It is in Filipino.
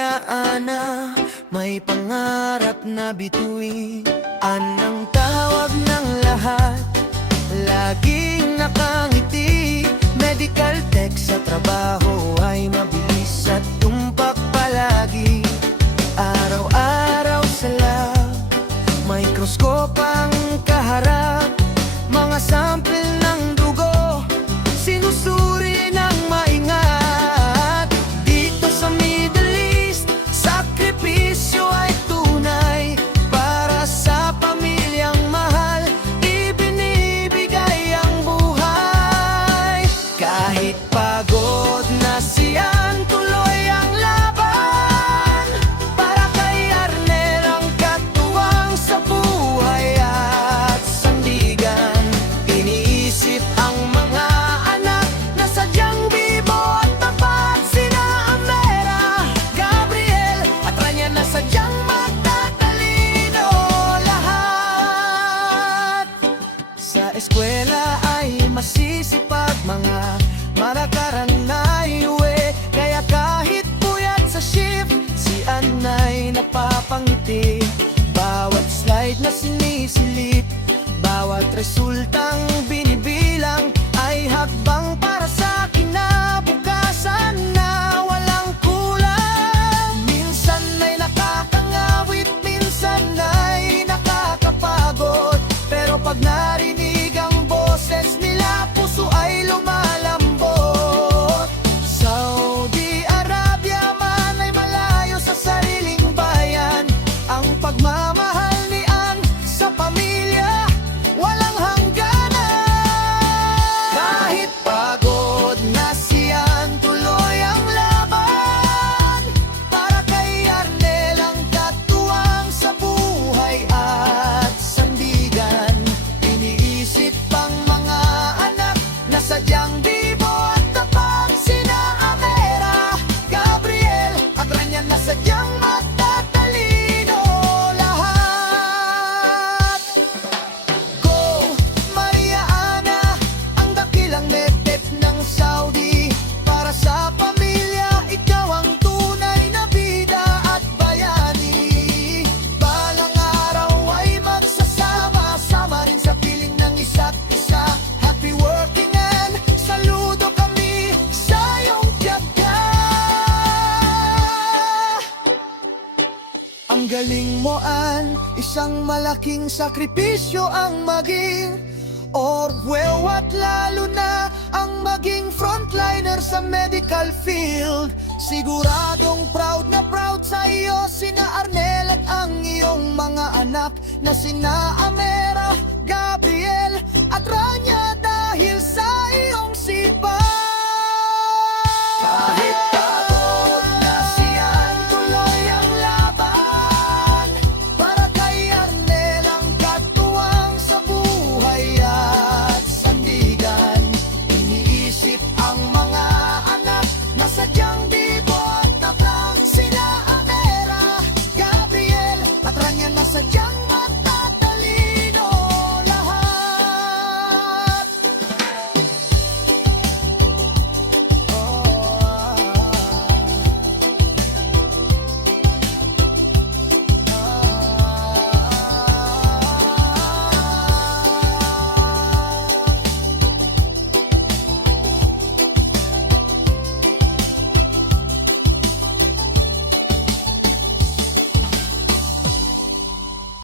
Maria Ana, may pangarap na bituin. Anang tawag ng lahat, laging nakangiti. Medical tech sa trabaho ay mabilis at tumpak palagi. Araw-araw sa lab, microscope ang kaharap. Mga sample ng dugo, sinusuri ng maingat. Dito sa Middle East, sakripisyo ay tunay. Para sa pamilyang mahal, ibinibigay ang buhay. Kahit pagod na siyan, tuloy ang laban. Para kay Arnel ang katuwang sa buhay at sandigan. Iniisip ang mga anak na sadyang bibo at tapat. Sina Amera, Gabriel at Rania na sadyang magtatalino lahat. Sa eskwela ay masisipag, mga marakaran na iuwi. Kaya kahit puyat sa shift, si Anay napapangiti. Bawat slide na sinisilip, bawat resultang binibilang ay hakbang para sa kinabukasan na walang kulang. Minsan ay nakakangawit, minsan ay nakakapagod. Pero pag narinig ang boses nila, puso ay lumalambot. Saudi Arabia man ay malayo sa sariling bayan, ang pagmamahal ni Ann sa pamilya walang hangganan. Kahit pagod na siyan, tuloy ang laban. Para kay Arnel ang katuwang sa buhay at sandigan. Iniisip ang mga anak na sadyang bibo at tapat. Sina Amera, Gabriel at Rania na sadyang magtatalino lahat. Go, Maria Ana, ang dakilang medtech ng Saudi. Para sa pamilya, ikaw ang tunay na bida at bayani. Balang araw ay magsasama-sama rin sa piling ng isa't isa. Happy working and saludo kami sa iyong tiyaga. Ang galing mo, Ann, isang malaking sakripisyo ang maging Orwell at lalo na ang maging frontliner sa medical field. Siguradong proud na proud sa iyo sina Arnel at ang iyong mga anak na sina Amera, Gabriel